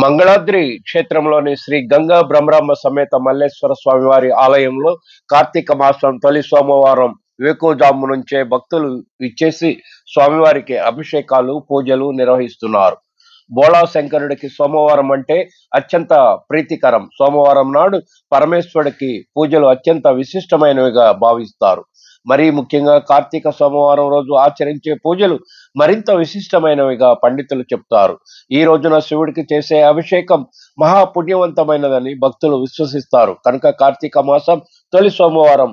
మంగళాద్రి క్షేత్రంలోని శ్రీ గంగా బ్రహ్మరాంబ సమేత మల్లేశ్వర స్వామివారి ఆలయంలో కార్తీక మాసం తొలి సోమవారం వేకువజాము నుంచే భక్తులు విచ్చేసి స్వామివారికి అభిషేకాలు పూజలు నిర్వహిస్తున్నారు. బోళా శంకరుడికి సోమవారం అంటే అత్యంత ప్రీతికరం. సోమవారం నాడు పరమేశ్వరుడికి పూజలు అత్యంత విశిష్టమైనవిగా భావిస్తారు. మరీ ముఖ్యంగా కార్తీక సోమవారం రోజు ఆచరించే పూజలు మరింత విశిష్టమైనవిగా పండితులు చెప్తారు. ఈ రోజున శివుడికి చేసే అభిషేకం మహాపుణ్యవంతమైనదని భక్తులు విశ్వసిస్తారు. కనుక కార్తీక మాసం తొలి సోమవారం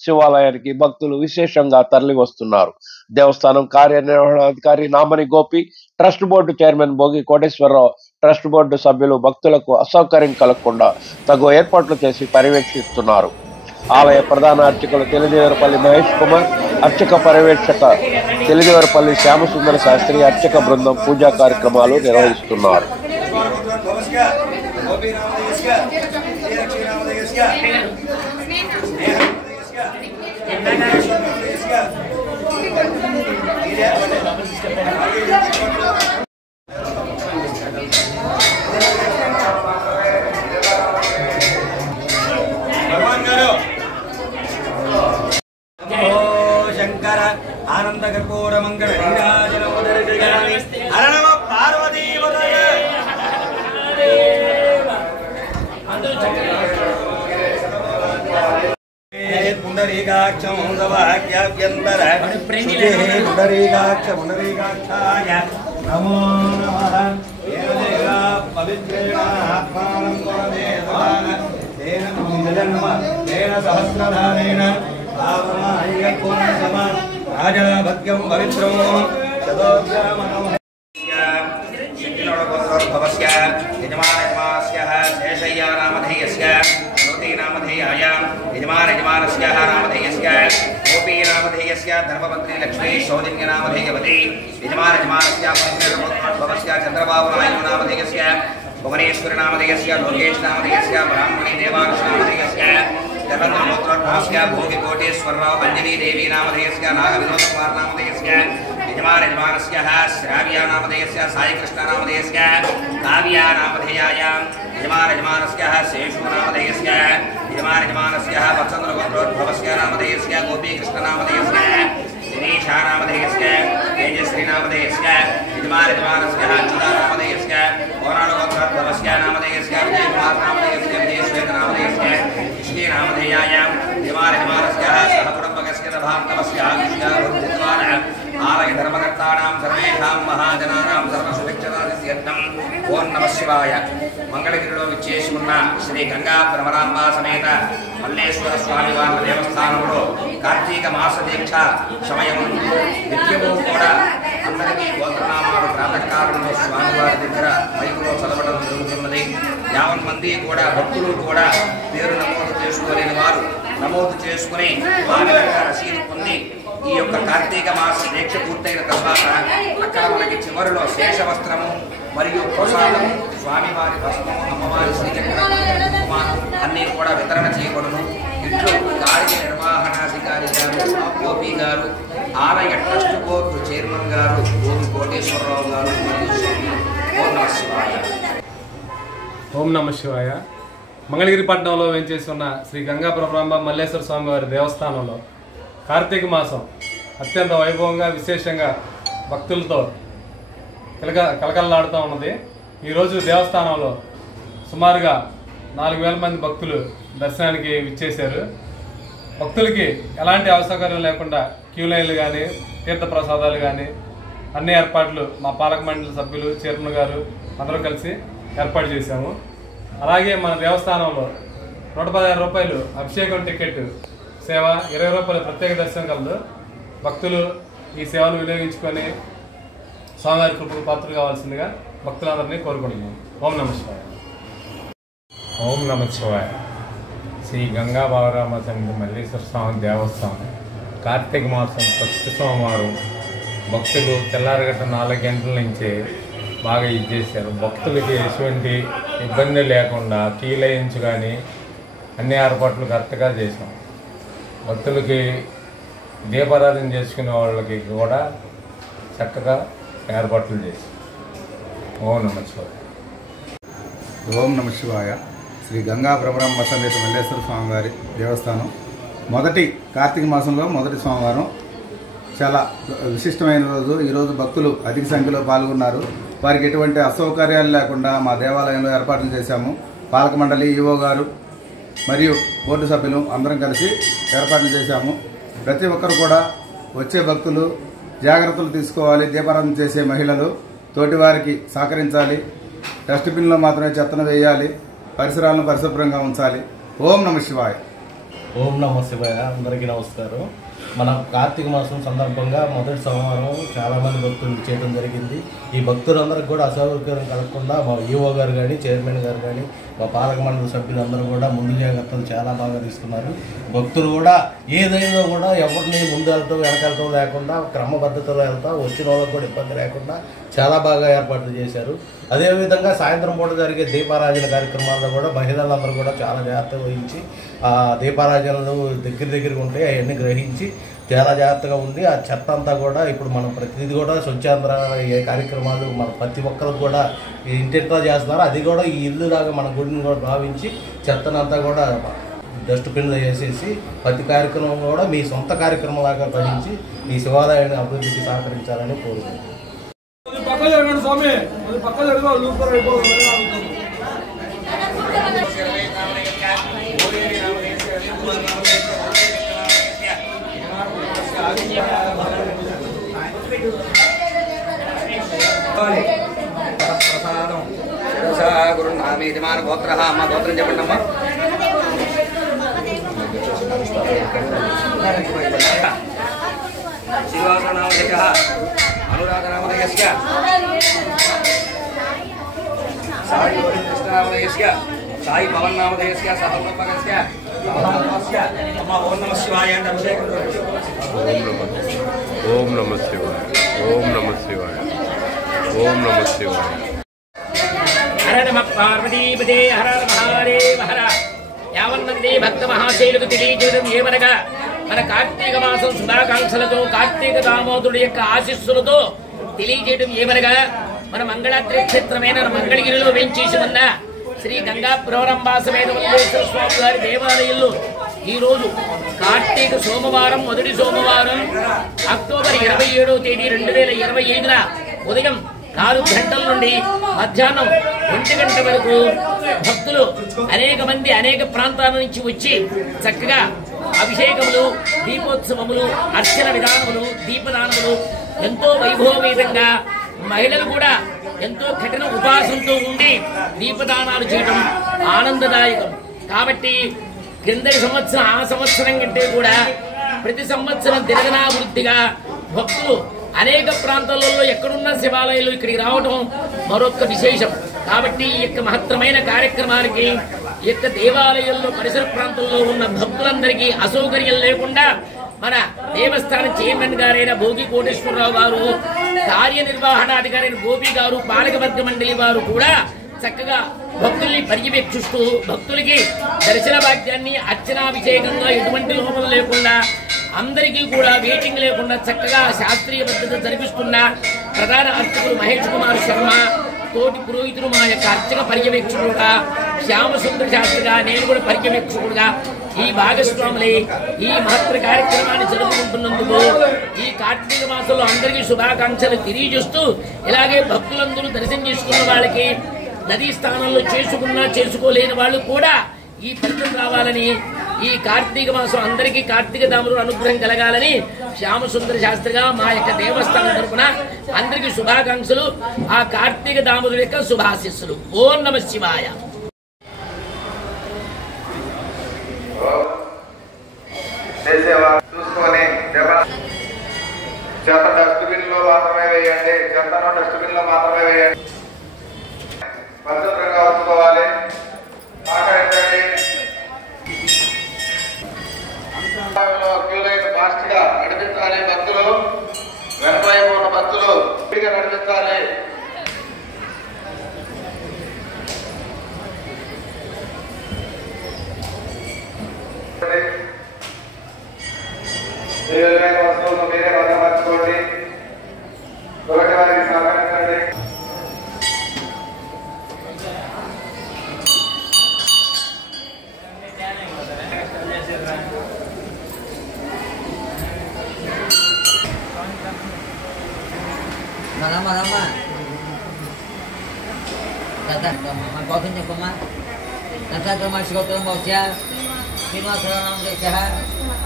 శివాలయానికి భక్తులు విశేషంగా తరలి వస్తున్నారు. దేవస్థానం కార్యనిర్వహణాధికారి Namani Gopi, trust board chairman Bhogi Koteswararao, trust board సభ్యులు భక్తులకు అసౌకర్యం కలగకుండా తగు ఏర్పాట్లు చేసి పర్యవేక్షిస్తున్నారు. ఆలయ ప్రధాన అర్చకులు తెలిదేవరపల్లి మహేష్ కుమార్, అర్చక పర్యవేక్షక తెలిదేవరపల్లి శ్యామసుందర శాస్త్రి, అర్చక బృందం పూజా కార్యక్రమాలు నిర్వహిస్తున్నారు. శంకర ఆనంద కర్పూర మంగళ నీరాజన హర నమ పార్వతీ పుండరీకాక్ష మౌండవాక్యాభ్యంతర పుండరీకాక్ష పుండరీకాక్షాయ నమో నమః. దేవదేవా పవిత్రేణ ఆత్మానం కొరదేవాన తేన జన్మ తేన సహస్రధారేణ రాజభద్యం పవిత్రం శేషయ్యానామధేయస్య నామధేయాయాం యజమానస్య నామధేయస్య గోపీనామధేయస్య ధర్మపత్ని లక్ష్మీ సౌజన్యనామధేయవతి యజమానస్య భవస్య చంద్రబాబు నాయుడు నామధేయస్య భువనేశ్వరి నామధేయస్య లోకేష్ నామధేయస్య బ్రాహ్మణి దేవాంశ నామధేయస్య జగన్మోత్రోద్భవస్య భోగి కోటేశ్వరరావు అంజనీ దేవి నామధేయస్య నాగ వినోద్ కుమార్ నామధేయస్య యజమానస్య శ్రావ్యా నామధేయస్య సాయికృష్ణ నామధేయస్య కావ్యా నామధేయాయాం యజమానస్య శేషు నామధేయస్య యజమానస్య వత్సంద్రగోత్రోద్భవస్య నామధేయస్య గోపీకృష్ణ నామధేయస్య దినేశా నామధేయస్య తేజశ్రీ నామధేయస్య యజమానస్య అచ్యుత నామధేయస్య పౌరాణగోత్రోద్భవస్య నామధేయస్య విజయకుమార్ నామధేయస్య విజయశ్వేత నామధేయస్య ఇష్టి నామధేయాయాం యజమానస్య సహకుటుంబకస్య భార్గవస్య ఆయుష్యావృద్ధిద్వార ఆలయ ధర్మకర్తానాం సర్వేషాం మహాజనానాం సర్వశుభిక్షణార్థం ఓం నమః శివాయ. మంగళగిరిలో విచ్చేసి ఉన్న శ్రీ గంగా భ్రమరాంబ సమేత మల్లేశ్వర స్వామి వారి దేవస్థానంలో కార్తీక మాస దీక్ష సమయము నిత్యము కూడా అందరికీ గోత్రనామాలు ప్రాతకాలంలో స్వామివారి దగ్గర మైకులో చదవడం జరుగుతున్నది. 50 మంది కూడా భక్తులు కూడా పేరు నమోదు చేసుకోలేని వారు నమోదు చేసుకుని ఆ విధంగా రసీదు పొంది ఈ యొక్క కార్తీక మాస దీక్ష పూర్తయిన తర్వాత అక్కడ మనకి చివరిలో శేష వస్త్రము మరియు ప్రసాదము, స్వామివారి భస్మము, అమ్మవారి శ్రీచక్రము అన్నీ కూడా వితరణ చేయబడును. ఇట్లు కార్యనిర్వహణాధికారి గారు గోపి గారు, ఆలయ ట్రస్ట్ బోర్డు చైర్మన్ గారు భోగి కోటేశ్వరరావు గారు మరియు ఓం నమః శివాయ. ఓం నమః శివాయ. మంగళగిరి పట్టణంలో వేంచేసి ఉన్న శ్రీ గంగా బ్రహ్మరాంబ మల్లేశ్వర స్వామివారి దేవస్థానంలో కార్తీక మాసం అత్యంత వైభవంగా విశేషంగా భక్తులతో కలకలలాడుతూ ఉన్నది. ఈరోజు దేవస్థానంలో సుమారుగా 4000 మంది భక్తులు దర్శనానికి విచ్చేశారు. భక్తులకి ఎలాంటి అసౌకర్యం లేకుండా క్యూ లైన్లు కానీ తీర్థప్రసాదాలు కానీ అన్ని ఏర్పాట్లు మా పాలక మండలి సభ్యులు చైర్మన్ గారు అందరూ కలిసి ఏర్పాటు చేశాము. అలాగే మన దేవస్థానంలో 116 రూపాయలు అభిషేకం టికెట్ సేవ, 20 రూపాయలు ప్రత్యేక దర్శనం కలదు. భక్తులు ఈ సేవను వినియోగించుకొని స్వామివారి కృపకు పాత్రలు కావాల్సిందిగా భక్తులందరినీ కోరుకుంటున్నాం. ఓం నమః శివాయ. ఓం నమః శివాయ. శ్రీ గంగా బాలరామ సన్నిధి మల్లేశ్వర స్వామి దేవస్థానం కార్తీక మాసం ఫస్ట్ సోమవారం భక్తులు తెల్లారగట్ట 4 గంటల నుంచే బాగా ఇచ్చేసారు. భక్తులకి ఎటువంటి ఇబ్బంది లేకుండా క్యూ లైన్స్ కానీ అన్ని ఏర్పాట్లు కరెక్ట్గా చేసాం. భక్తులకి దీపారాధన చేసుకునే వాళ్ళకి కూడా చక్కగా ఏర్పాట్లు చేసి. ఓం నమః శివాయ. ఓం నమః శివాయ. శ్రీ గంగా భ్రమరాంబ సమేత మల్లేశ్వర స్వామివారి దేవస్థానం మొదటి కార్తీక మాసంలో మొదటి సోమవారం చాలా విశిష్టమైన రోజు. ఈరోజు భక్తులు అధిక సంఖ్యలో పాల్గొన్నారు. వారికి ఎటువంటి అసౌకర్యాలు లేకుండా మా దేవాలయంలో ఏర్పాట్లు చేశాము. పాలక మండలి, ఈవో గారు మరియు బోర్డు సభ్యులు అందరం కలిసి ఏర్పాట్లు చేశాము. ప్రతి ఒక్కరు కూడా వచ్చే భక్తులు జాగ్రత్తలు తీసుకోవాలి. దీపారాధన చేసే మహిళలు తోటివారికి సహకరించాలి. డస్ట్బిన్లో మాత్రమే చెత్తను వేయాలి. పరిసరాలను పరిశుభ్రంగా ఉంచాలి. ఓం నమః శివాయ. ఓం నమః శివాయ. అందరికీ నమస్కారం. మన కార్తీక మాసం సందర్భంగా మొదటి సోమవారం చాలామంది భక్తులు చేయడం జరిగింది. ఈ భక్తులందరికీ కూడా అసౌకర్యం కలగకుండా మా ఈఓ గారు కానీ, చైర్మన్ గారు కానీ, మా పాలక మండలి సభ్యులందరూ కూడా ముందు జాగ్రత్తలు చాలా బాగా తీసుకున్నారు. భక్తులు కూడా ఏదైనా కూడా ఎవరిని ముందు వెళ్తాం వెనకెళ్తాం లేకుండా క్రమపద్ధతిలో వెళ్తాం, వచ్చిన వాళ్ళకి కూడా ఇబ్బంది లేకుండా చాలా బాగా ఏర్పాట్లు చేశారు. అదేవిధంగా సాయంత్రం పూట జరిగే దీపారాధన కార్యక్రమాల్లో కూడా మహిళలందరూ కూడా చాలా జాగ్రత్తగా వహించి ఆ దీపారాధనలు దగ్గరగా ఉంటాయి, అవన్నీ గ్రహించి చాలా జాగ్రత్తగా ఉంది. ఆ చెత్త అంతా కూడా ఇప్పుడు మనం ప్రతిదీ కూడా స్వచ్ఛాంధ్ర ఏ కార్యక్రమాలు మన ప్రతి ఒక్కరికి కూడా ఇంటింటా చేస్తున్నారు. అది కూడా ఈ ఇల్లు లాగా మన గుడిని కూడా భావించి చెత్తనంతా కూడా డస్ట్బిన్లో వేసేసి ప్రతి కార్యక్రమం కూడా మీ సొంత కార్యక్రమం లాగా భరించి ఈ శివాలయాన్ని అభివృద్ధికి సహకరించాలని కోరుకుంటున్నాను. ప్రసాదం గురునామేజమాన గోత్ర అమ్మ గోత్రం చెప్పండి అమ్మా. శ్రీవాసనామధేయ అనురాధనామధేయస్య సాయి కృష్ణనామధేయస్య సాయి పవన్నామధేయస్య సహోపగస్య అమ్మ ఓం నమః శివాయ అంటే అభిషేకం. ఓం నమః శివాయ. ఓం నమః శివాయ. ఓం నమః శివాయ. హర నమ పార్వతీపదే హర మహాదేవ హర. యావన్మంది భక్త మహాశైలకు తెలియజేయడం ఏమనగా మన కార్తీక మాసం శుభాకాంక్షలతో కార్తీక దామోదరుడు యొక్క ఆశీస్సులతో తెలియజేయడం ఏమనగా మన మంగళాద్రి క్షేత్రమైన మంగళగిరిలో వేంచేసి ఉన్న శ్రీ గంగా భ్రమరాంబ సమేత మల్లేశ్వర స్వామి వారి దేవాలయంలో ఈరోజు కార్తీక సోమవారం మొదటి సోమవారం అక్టోబర్ 27వ తేదీ 2025 ఉదయం 4 గంటల నుండి మధ్యాహ్నం 1 గంట వరకు భక్తులు అనేక మంది అనేక ప్రాంతాల నుంచి వచ్చి చక్కగా అభిషేకములు, దీపోత్సవములు, అర్చన విధానములు, దీపదానములు ఎంతో వైభవమేతంగా మహిళలు కూడా ఎంతో కఠిన ఉపాసనతో ఉండి దీపదానాలు చేయడం ఆనందదాయకం. కాబట్టి క్రిందటి సంవత్సరం ఆ సంవత్సరం కంటే కూడా ప్రతి సంవత్సరం దినదినాభివృద్ధిగా భక్తులు అనేక ప్రాంతాలలో ఎక్కడున్న శివాలయాలు ఇక్కడికి రావడం మరొక విశేషం. కాబట్టి ఈ యొక్క మహత్తరమైన కార్యక్రమానికి ఈ యొక్క దేవాలయంలో పరిసర ప్రాంతాల్లో ఉన్న భక్తులందరికీ అసౌకర్యం లేకుండా మన దేవస్థాన చైర్మన్ గారైన భోగి కోటేశ్వరరావు గారు, కార్యనిర్వహణాధికారైన గోపి గారు, పాలకవర్గ మండలి వారు కూడా చక్కగా భక్తుల్ని పర్యవేక్షిస్తూ భక్తులకి దర్శన భాగ్యాన్ని అర్చనాభిషేకంగా ఎటువంటి లోపం లేకుండా అందరికీ కూడా వెయిటింగ్ లేకుండా చక్కగా శాస్త్రీయ పద్ధతిలో జరిపిస్తున్న ప్రధాన అర్చకులు మహేష్ కుమార్ శర్మ, తోటి పురోహితులు మా యొక్క అర్చక పర్యవేక్షకుడుగా శ్యామసుందర శాస్త్రిగా, నేను కూడా పర్యవేక్షకుడుగా ఈ భాగస్వాములై ఈ మహత్తర కార్యక్రమాన్ని జరుపుకుంటున్నందుకు ఈ కార్తీక మాసంలో అందరికీ శుభాకాంక్షలు తెలియజేస్తూ ఇలాగే భక్తులందరూ దర్శనం చేసుకున్న వాళ్ళకి నదీ స్థానంలో చేసుకున్నా చేసుకోలేని వాళ్ళు కూడా ఈ ఫలితం రావాలని, ఈ కార్తీక మాసం అందరికీ కార్తీక దాములు అనుగ్రహం కలగాలని శ్యామసుందర శాస్త్రిగా మా యొక్క దేవస్థానం తరపున అందరికీ శుభాకాంక్షలు, ఆ కార్తీక దాముల యొక్క శుభాశిస్సులు. ఓం నమః శివాయ. చూసుకొని చెత్త డస్ట్బిన్ లో మాత్రమే వేయండి. చెత్తను డస్ట్బిన్ లో మాత్రమే వేయండి. పరిశుభ్రంగా ఉంచుకోవాలి. సహకరించండి. క్యూ లైన్ ఫాస్ట్ గా నడిపించాలి. భక్తులు వెనకవైపు ఉన్న భక్తులు నడిపించాలి. వస్తువులు మీరే భద్రపరచుకోండి. Mana. Tata, kau tunjuk koma. Tata tu masih kau tu bosya. Pino salam nam desya.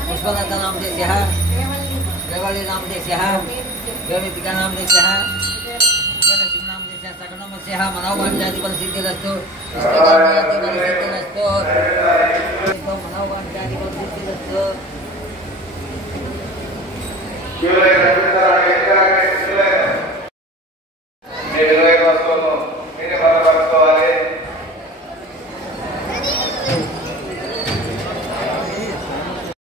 Puspalata nam desya. Rewali nam desya. Gani tiga nam desya. Gani sim nam desya. Sakana masya. Manawan jadi bersih lastu. Istiqamah jadi bersih lastu. Manawan jadi bersih lastu.